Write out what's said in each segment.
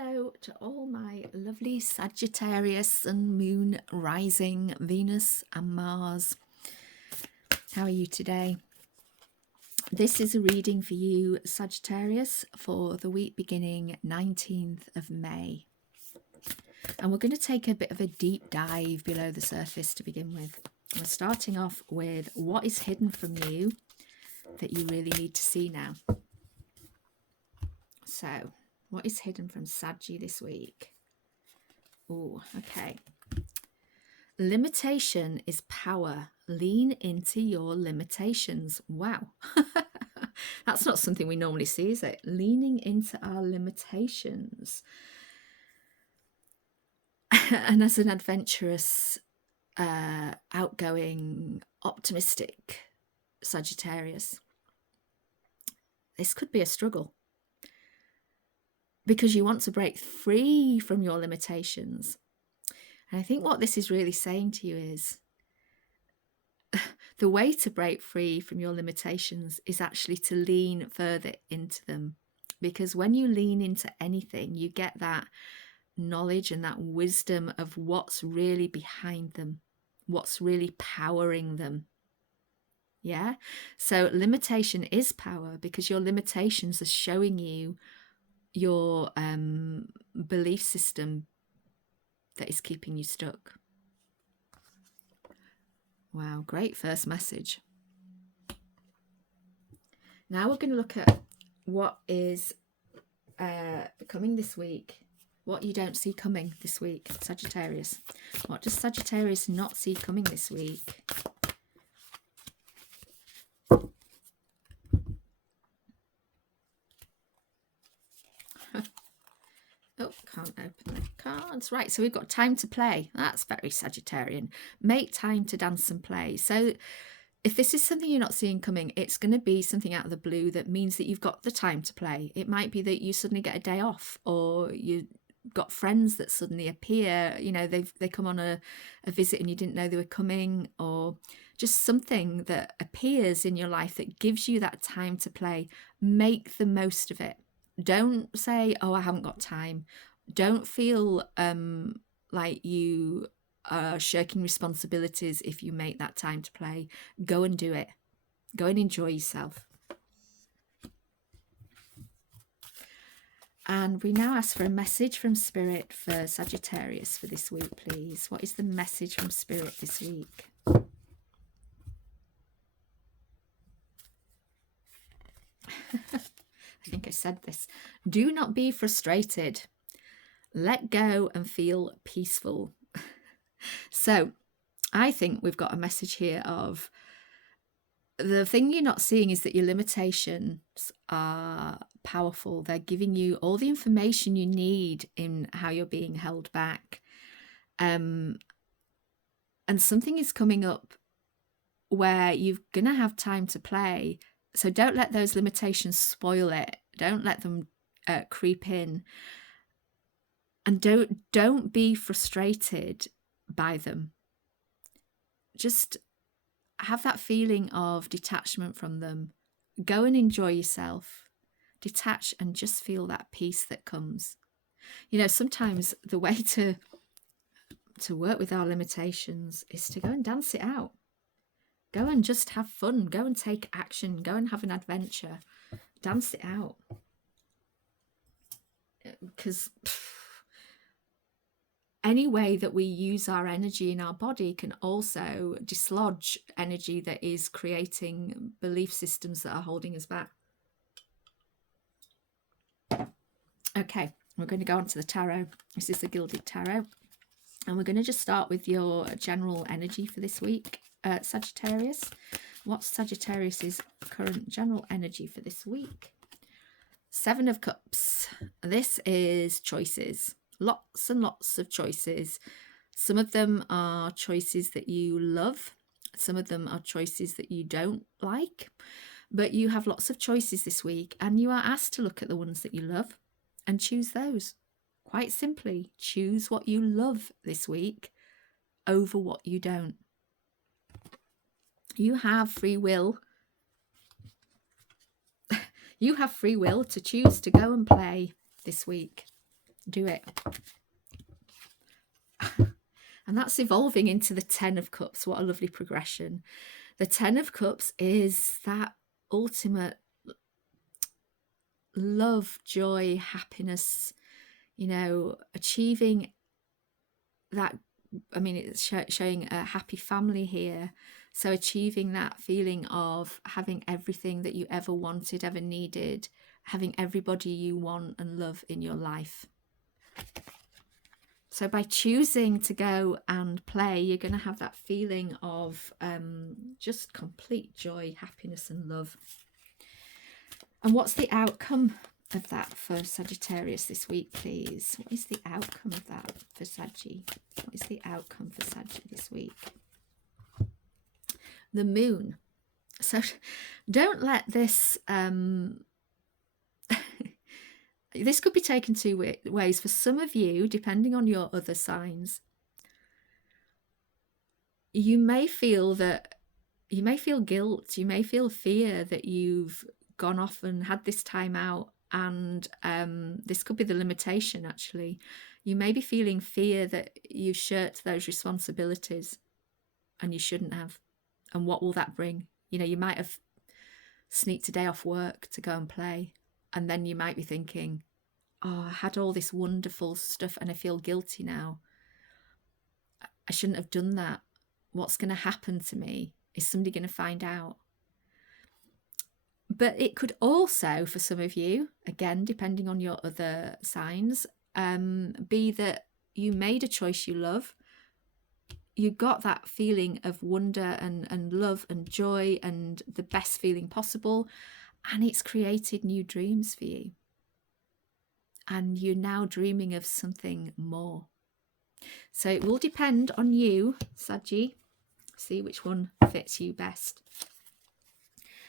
Hello to all my lovely Sagittarius Sun, Moon, Rising, Venus and Mars. How are you today? This is a reading for you, Sagittarius, for the week beginning 19th of May. And we're going to take a bit of a deep dive below the surface to begin with. We're starting off with what is hidden from you that you really need to see now. So, what is hidden from Saggy this week? Oh, okay. Limitation is power. Lean into your limitations. Wow. That's not something we normally see, is it? Leaning into our limitations. And as an adventurous, outgoing, optimistic Sagittarius, this could be a struggle. Because you want to break free from your limitations. And I think what this is really saying to you is the way to break free from your limitations is actually to lean further into them. Because when you lean into anything, you get that knowledge and that wisdom of what's really behind them, what's really powering them. Yeah. So limitation is power because your limitations are showing you your belief system that is keeping you stuck. Wow, great first message. Now we're going to look at what is coming this week, what you don't see coming this week, Sagittarius. What does Sagittarius not see coming this week? Oh, can't open the cards. Right, so we've got time to play. That's very Sagittarian. Make time to dance and play. So if this is something you're not seeing coming, it's going to be something out of the blue that means that you've got the time to play. It might be that you suddenly get a day off, or you got friends that suddenly appear. You know, they come on a visit and you didn't know they were coming, or just something that appears in your life that gives you that time to play. Make the most of it. Don't say, oh, I haven't got time. Don't feel like you are shirking responsibilities if you make that time to play. Go and do it. Go and enjoy yourself. And we now ask for a message from Spirit for Sagittarius for this week, please. What is the message from Spirit this week? I think I said this. Do not be frustrated. Let go and feel peaceful. So I think we've got a message here of the thing you're not seeing is that your limitations are powerful. They're giving you all the information you need in how you're being held back. And something is coming up where you're going to have time to play. So don't let those limitations spoil it. Don't let them creep in. And don't be frustrated by them. Just have that feeling of detachment from them. Go and enjoy yourself. Detach and just feel that peace that comes. You know, sometimes the way to work with our limitations is to go and dance it out. Go and just have fun. Go and take action. Go and have an adventure. Dance it out. Because any way that we use our energy in our body can also dislodge energy that is creating belief systems that are holding us back. Okay, we're going to go on to the tarot. This is the Gilded Tarot. And we're going to just start with your general energy for this week, Sagittarius. What's Sagittarius's current general energy for this week? 7 of Cups. This is choices. Lots and lots of choices. Some of them are choices that you love. Some of them are choices that you don't like. But you have lots of choices this week, and you are asked to look at the ones that you love and choose those. Quite simply, choose what you love this week over what you don't. You have free will. You have free will to choose to go and play this week. Do it. And that's evolving into the 10 of Cups. What a lovely progression. The 10 of Cups is that ultimate love, joy, happiness, achieving that. I mean, it's showing a happy family here. So achieving that feeling of having everything that you ever wanted, ever needed, having everybody you want and love in your life. So by choosing to go and play, you're going to have that feeling of just complete joy, happiness and love. And what's the outcome of that for Sagittarius this week, please? What is the outcome of that for Saggy? What is the outcome for Saggy this week? The moon. So don't let this... this could be taken two ways. For some of you, depending on your other signs, you may feel guilt, you may feel fear that you've gone off and had this time out, and this could be the limitation actually. You may be feeling fear that you shirked those responsibilities and you shouldn't have. And what will that bring? You might have sneaked a day off work to go and play, and then you might be thinking, oh, I had all this wonderful stuff and I feel guilty now. I shouldn't have done that. What's going to happen to me? Is somebody going to find out? But it could also, for some of you, again, depending on your other signs, be that you made a choice you love. You got that feeling of wonder and love and joy and the best feeling possible. And it's created new dreams for you. And you're now dreaming of something more. So it will depend on you, Saggy. See which one fits you best.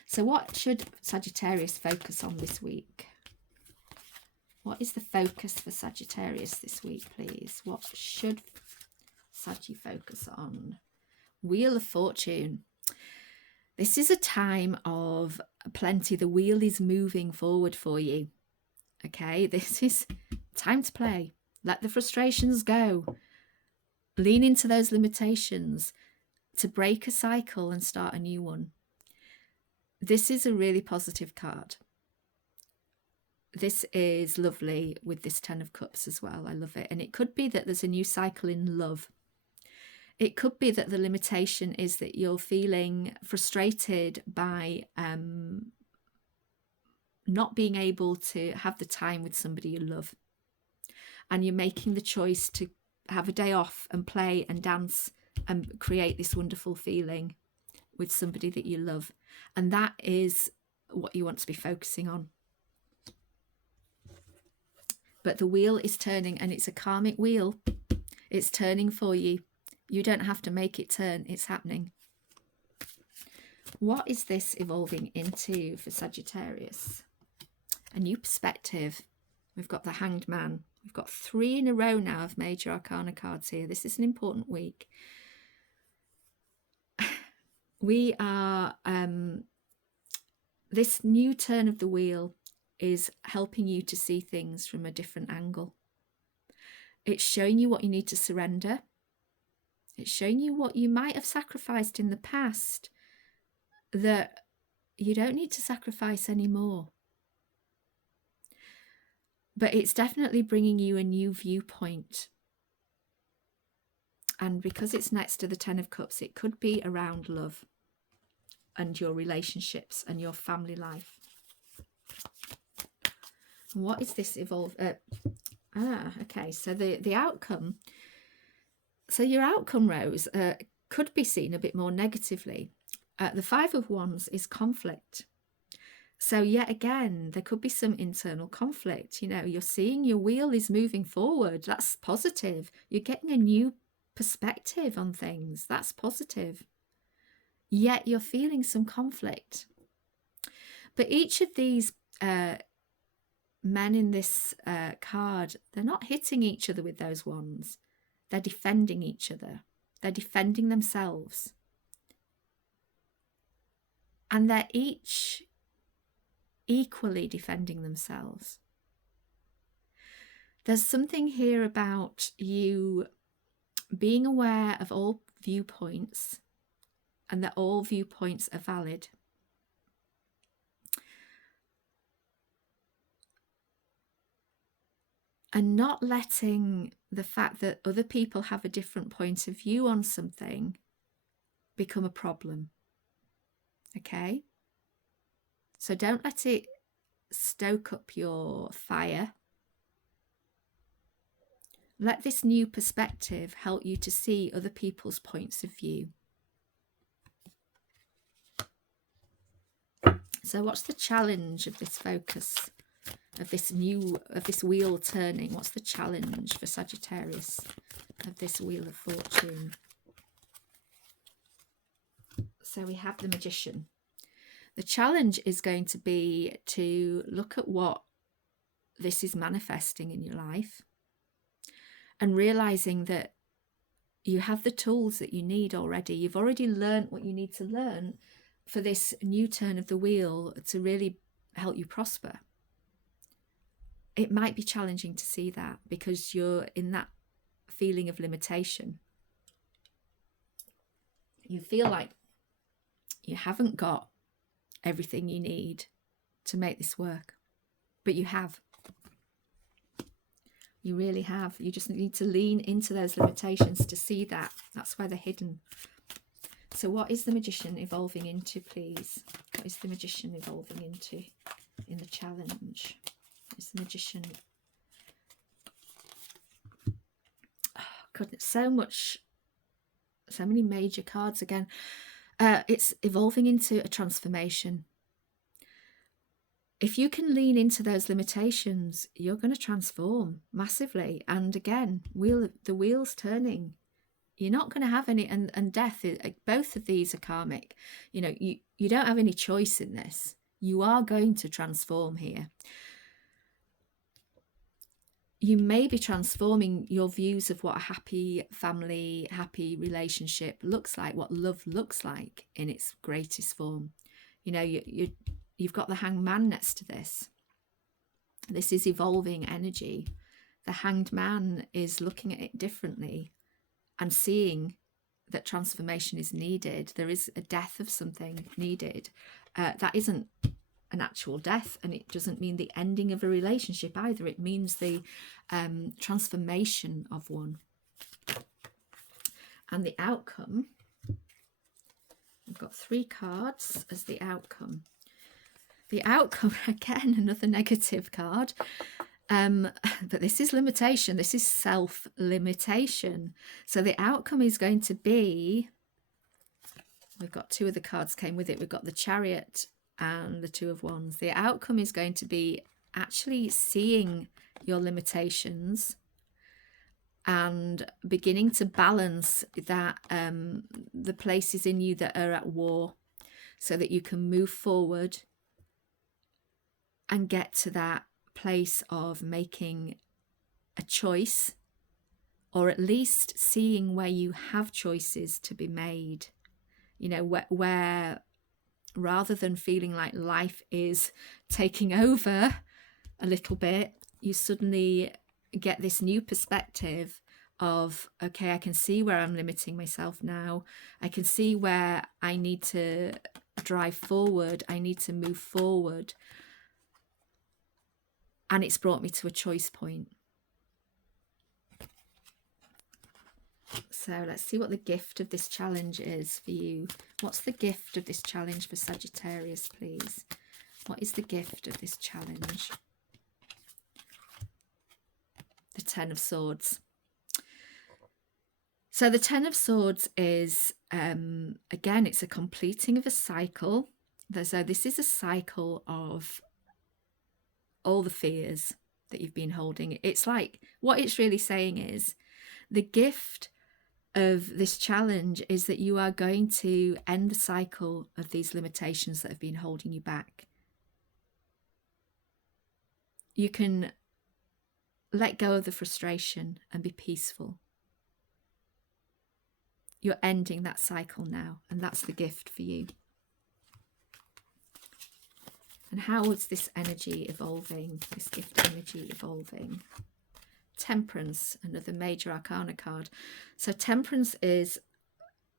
So what should Sagittarius focus on this week? What is the focus for Sagittarius this week, please? What should Saggy focus on? Wheel of Fortune. This is a time of plenty. The wheel is moving forward for you. Okay, this is time to play. Let the frustrations go. Lean into those limitations to break a cycle and start a new one. This is a really positive card. This is lovely with this 10 of Cups as well. I love it. And it could be that there's a new cycle in love. It could be that the limitation is that you're feeling frustrated by not being able to have the time with somebody you love. And you're making the choice to have a day off and play and dance and create this wonderful feeling with somebody that you love. And that is what you want to be focusing on. But the wheel is turning, and it's a karmic wheel. It's turning for you. You don't have to make it turn. It's happening. What is this evolving into for Sagittarius? A new perspective. We've got the Hanged Man. We've got 3 in a row now of major arcana cards here. This is an important week. We are, this new turn of the wheel is helping you to see things from a different angle. It's showing you what you need to surrender. It's showing you what you might have sacrificed in the past that you don't need to sacrifice anymore. But it's definitely bringing you a new viewpoint. And because it's next to the 10 of Cups, it could be around love and your relationships and your family life. What is this evolve? Okay, so the outcome. So your outcome, Rose, could be seen a bit more negatively. The 5 of Wands is conflict. So yet again, there could be some internal conflict. You're seeing your wheel is moving forward. That's positive. You're getting a new perspective on things. That's positive. Yet you're feeling some conflict. But each of these men in this card, they're not hitting each other with those wands. They're defending each other. They're defending themselves. And they're each equally defending themselves. There's something here about you being aware of all viewpoints and that all viewpoints are valid. And not letting the fact that other people have a different point of view on something become a problem. Okay? So don't let it stoke up your fire. Let this new perspective help you to see other people's points of view. So what's the challenge of this focus, of this wheel turning? What's the challenge for Sagittarius of this Wheel of Fortune? So we have the Magician. The challenge is going to be to look at what this is manifesting in your life and realizing that you have the tools that you need already. You've already learned what you need to learn for this new turn of the wheel to really help you prosper. It might be challenging to see that because you're in that feeling of limitation. You feel like you haven't got everything you need to make this work, but you have. You really have. You just need to lean into those limitations to see that. That's why they're hidden. So what is the Magician evolving into, please? What is the Magician evolving into in the challenge? What is the Magician? Oh, goodness, so many major cards again. It's evolving into a transformation. If you can lean into those limitations, you're going to transform massively. And again, the wheel's turning. You're not going to have any, and death, both of these are karmic. You know, you don't have any choice in this. You are going to transform here. You may be transforming your views of what a happy family, happy relationship looks like, what love looks like in its greatest form. You know, you've got the Hanged Man next to this. This is evolving energy. The Hanged Man is looking at it differently and seeing that transformation is needed. There is a death of something needed. That isn't an actual death, and it doesn't mean the ending of a relationship either. It means the transformation of one. And the outcome, I've got 3 cards as the outcome. The outcome, again, another negative card. But this is limitation. This is self-limitation. So the outcome is going to be, we've got 2 of the cards came with it. We've got the Chariot and the 2 of Wands. The outcome is going to be actually seeing your limitations and beginning to balance that, the places in you that are at war, so that you can move forward and get to that place of making a choice, or at least seeing where you have choices to be made. You know, where rather than feeling like life is taking over a little bit, you suddenly get this new perspective of, okay, I can see where I'm limiting myself now. I can see where I need to drive forward. I need to move forward. And it's brought me to a choice point. So let's see what the gift of this challenge is for you. What's the gift of this challenge for Sagittarius, please? What is the gift of this challenge? The 10 of Swords. So the 10 of Swords is, again, it's a completing of a cycle. So this is a cycle of all the fears that you've been holding. It's like, what it's really saying is, the gift of this challenge is that you are going to end the cycle of these limitations that have been holding you back. You can let go of the frustration and be peaceful. You're ending that cycle now, and that's the gift for you. And how is this energy evolving, this gift energy evolving? Temperance, another major arcana card. So Temperance is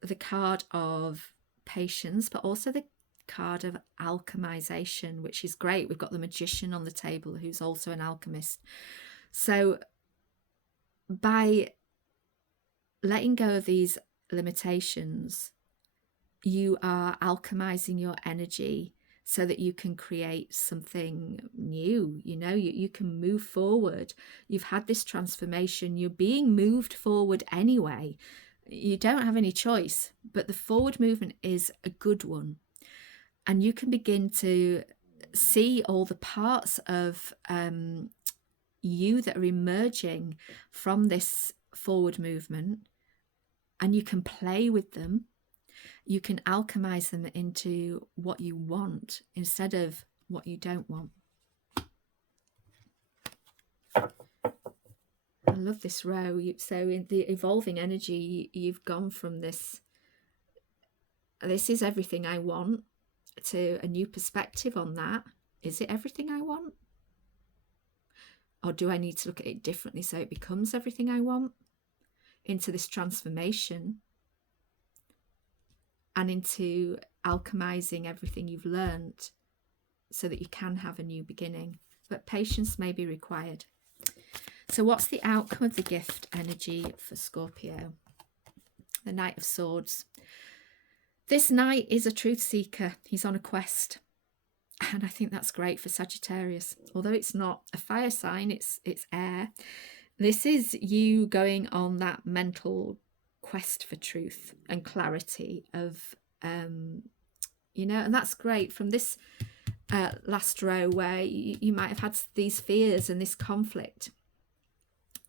the card of patience, but also the card of alchemization, which is great. We've got the Magician on the table, who's also an alchemist. So by letting go of these limitations, you are alchemizing your energy so that you can create something new. You know, you can move forward. You've had this transformation. You're being moved forward anyway. You don't have any choice, but the forward movement is a good one. And you can begin to see all the parts of you that are emerging from this forward movement, and you can play with them. You can alchemize them into what you want instead of what you don't want. I love this row. So in the evolving energy, you've gone from this is everything I want, to a new perspective on that. Is it everything I want? Or do I need to look at it differently so it becomes everything I want? Into this transformation and into alchemizing everything you've learned so that you can have a new beginning. But patience may be required. So what's the outcome of the gift energy for Scorpio? The Knight of Swords. This knight is a truth seeker. He's on a quest. And I think that's great for Sagittarius. Although it's not a fire sign, it's air. This is you going on that mental quest for truth and clarity of, you know, and that's great from this last row where you might have had these fears and this conflict.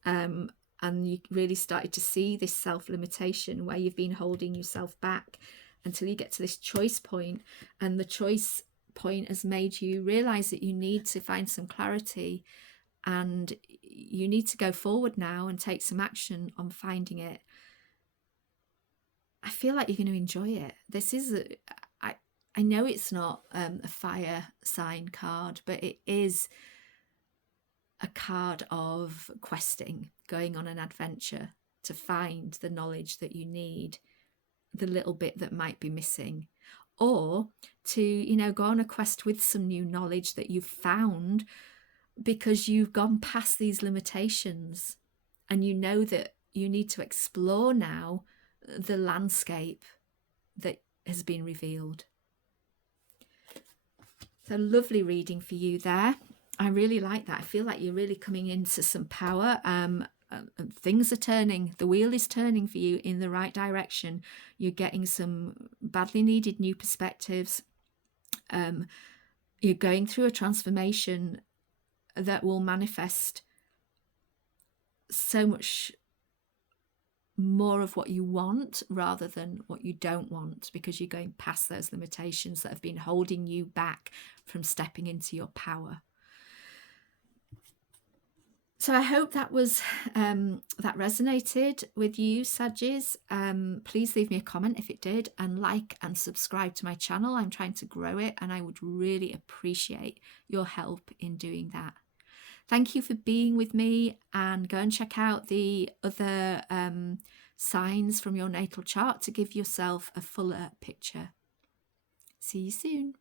And you really started to see this self-limitation where you've been holding yourself back until you get to this choice point, and the choice point has made you realize that you need to find some clarity and you need to go forward now and take some action on finding it. I feel like you're going to enjoy it. This is I know it's not a fire sign card, but it is a card of questing, going on an adventure to find the knowledge that you need, the little bit that might be missing, or to, you know, go on a quest with some new knowledge that you've found because you've gone past these limitations and you know that you need to explore now the landscape that has been revealed. So lovely reading for you there. I really like that. I feel like you're really coming into some power. Things are turning. The wheel is turning for you in the right direction. You're getting some badly needed new perspectives. You're going through a transformation that will manifest so much more of what you want rather than what you don't want, because you're going past those limitations that have been holding you back from stepping into your power. So I hope that was that resonated with you, Saggies. Please leave me a comment if it did, and like and subscribe to my channel. I'm trying to grow it and I would really appreciate your help in doing that. Thank you for being with me, and go and check out the other signs from your natal chart to give yourself a fuller picture. See you soon.